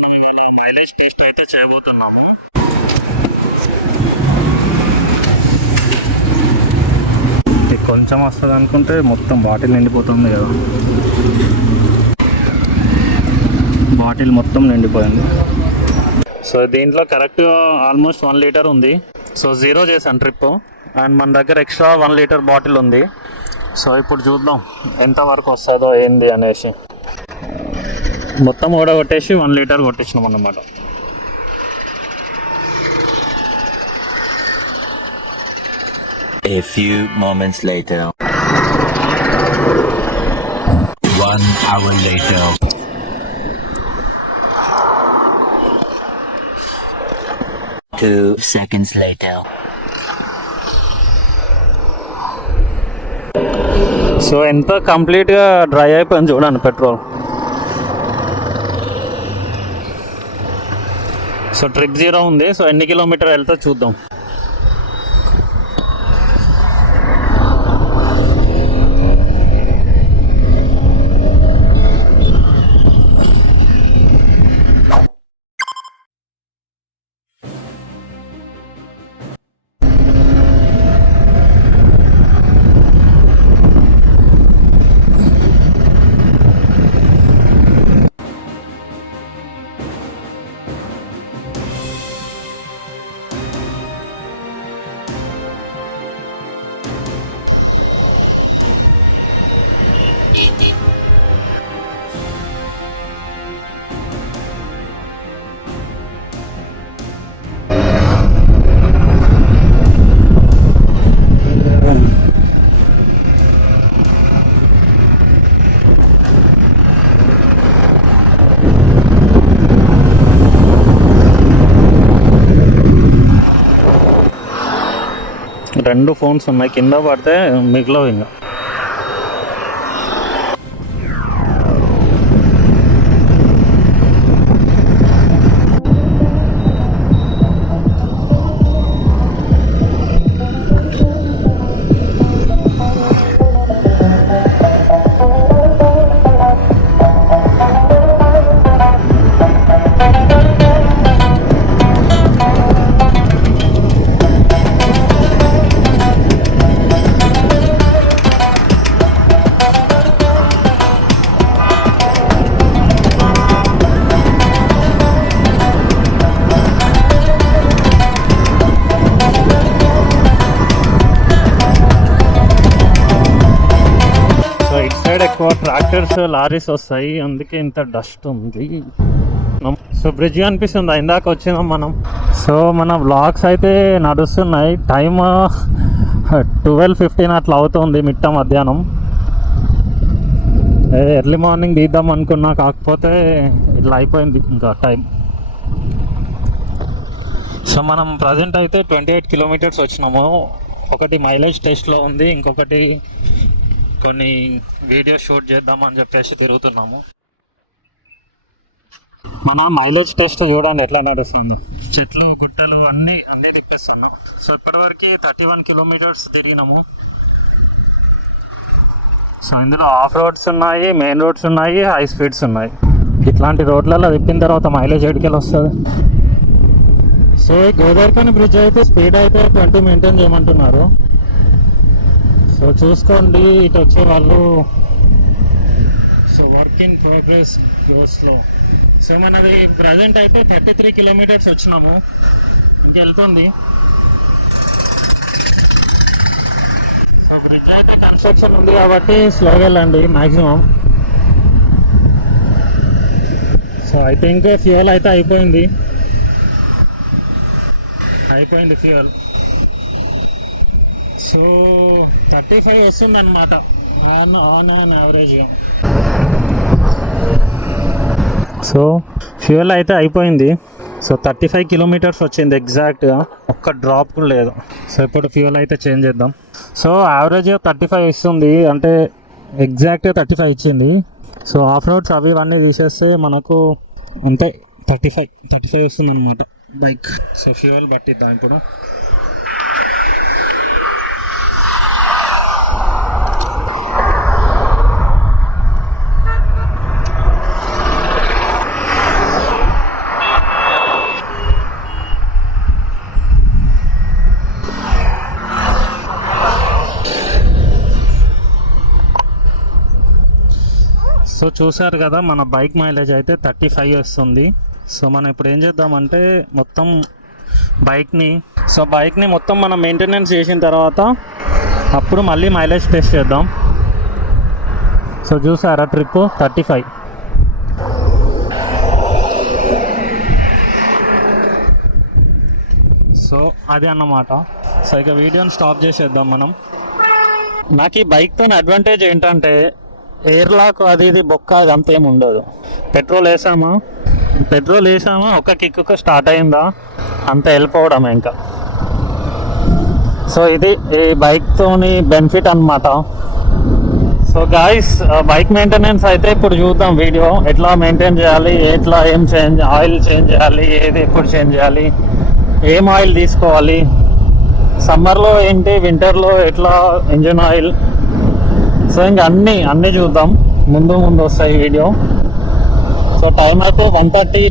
మనం ఇవాళ mileage test అయితే చేయబోతున్నాము. కొంచెం వస్తుంది అనుకుంటే మొత్తం బాటిల్ నిండిపోతుంది కదా. బాటిల్ మొత్తం నిండిపోయింది. సో దీంట్లో కరెక్ట్గా ఆల్మోస్ట్ 1 లీటర్ ఉంది. సో 0 చేశాను ట్రిప్. అండ్ మన దగ్గర ఎక్స్ట్రా 1 లీటర్ బాటిల్ ఉంది. సో ఇప్పుడు చూద్దాం ఎంతవరకు వస్తుందో ఏంది అనేసి. మొత్తం కొట్టేసి 1 లీటర్ కొట్టించినాం అన్నమాట. A few moments later. 1 hour later. 2 seconds later. So ఎంత కంప్లీట్గా డ్రై అయిపోయింది చూడండి పెట్రోల్. సో ట్రిప్ 0 ఉంది. సో ఎన్ని కిలోమీటర్ వెళ్తే చూద్దాం. రెండు ఫోన్స్ ఉన్నాయి, కింద పడితే మిగిలవు ఇంకా. ఎక్కువ ట్రాక్టర్స్ లారీస్ వస్తాయి, అందుకే ఇంత డస్ట్ ఉంది. సో బ్రిడ్జ్ కనిపిస్తుంది, ఇందాక వచ్చినాం మనం. సో మన వ్లాగ్స్ అయితే నడుస్తున్నాయి. టైమ్ 12:15 అట్లా అవుతుంది, మిట్ట మధ్యాహ్నం. ఎర్లీ మార్నింగ్ తీద్దాం అనుకున్నా, కాకపోతే ఇట్లా అయిపోయింది ఇంకా టైం. సో మనం ప్రజెంట్ అయితే 28 కిలోమీటర్స్ వచ్చినాము. ఒకటి మైలేజ్ టెస్ట్లో ఉంది, ఇంకొకటి కొన్ని వీడియో షూట్ చేద్దామని చెప్పేసి తిరుగుతున్నాము. మన మైలేజ్ టెస్ట్ చూడండి ఎట్లా నడుస్తుందో. చెట్లు గుట్టలు అన్నీ తిప్పేస్తున్నాం. సో ఇప్పటివరకు 31 కిలోమీటర్స్ తిరిగినాము. సో ఇందులో ఆఫ్ రోడ్స్ ఉన్నాయి, మెయిన్ రోడ్స్ ఉన్నాయి, హై స్పీడ్స్ ఉన్నాయి. ఇట్లాంటి రోడ్లలో తిప్పిన తర్వాత మైలేజ్ ఎడికెళ్ళి వస్తుంది. సో ఈ గోదావరిఖని బ్రిడ్జ్ అయితే స్పీడ్ అయితే 20 మెయింటైన్ చేయమంటున్నారు. సో చూసుకోండి ఇటు వచ్చే వాళ్ళు. So work in progress go slow. So మనది ప్రజెంట్ అయితే 33 కిలోమీటర్స్ వచ్చినాము, ఇంకెళ్తుంది. సో బ్రిడ్జ్ అయితే కన్స్ట్రక్షన్ ఉంది కాబట్టి స్లోగా వెళ్ళండి maximum. So I think fuel అయితే అయిపోయింది ఫ్యూయల్. సో 35 వస్తుంది అనమాట ఆన్ యావరేజ్గా. సో ఫ్యూయల్ అయితే అయిపోయింది. సో 35 కిలోమీటర్స్ వచ్చింది ఎగ్జాక్ట్గా, ఒక్క డ్రాప్ కూడా లేదు. సో ఇప్పుడు ఫ్యూయల్ అయితే చేంజ్ చేద్దాం. సో యావరేజ్గా 35 ఇస్తుంది, అంటే ఎగ్జాక్ట్గా 35 ఇచ్చింది. సో ఆఫ్ రోడ్స్ అవి ఇవన్నీ తీసేస్తే మనకు అంటే 35 వస్తుంది అనమాట బైక్. సో ఫ్యూయల్ పట్టిద్దాం ఇప్పుడు. సో చూసారు కదా మన బైక్ మైలేజ్ అయితే 35 వస్తుంది. సో మనం ఇప్పుడు ఏం చేద్దామంటే మొత్తం బైక్ని మొత్తం మనం మెయింటెనెన్స్ చేసిన తర్వాత అప్పుడు మళ్ళీ మైలేజ్ టెస్ట్ చేద్దాం. సో చూసారా ట్రిప్ 35. సో అది అన్నమాట. సో ఇక వీడియోని స్టాప్ చేసేద్దాం మనం. నాకు ఈ బైక్తో అడ్వాంటేజ్ ఏంటంటే ఎయిర్ లాక్ అది ఇది బొక్క అదంతా ఏమి ఉండదు. పెట్రోల్ వేసామా ఒక కిక్కు స్టార్ట్ అయిందా అంత వెళ్ళిపోవడమే ఇంకా. సో ఇది ఈ బైక్తోని బెనిఫిట్ అన్నమాట. సో గాయస్ బైక్ మెయింటెనెన్స్ అయితే ఇప్పుడు చూద్దాం వీడియో ఎట్లా మెయింటైన్ చేయాలి, ఏం ఆయిల్ చేంజ్ చేయాలి, ఏది ఎప్పుడు చేంజ్ చేయాలి, ఏం ఆయిల్ తీసుకోవాలి, సమ్మర్లో ఏంటి, వింటర్లో ఎట్లా ఇంజిన్ ఆయిల్. సో ఇంకా అన్నీ చూద్దాం, ముందు వస్తాయి వీడియో. సో టైం అయితే 1:30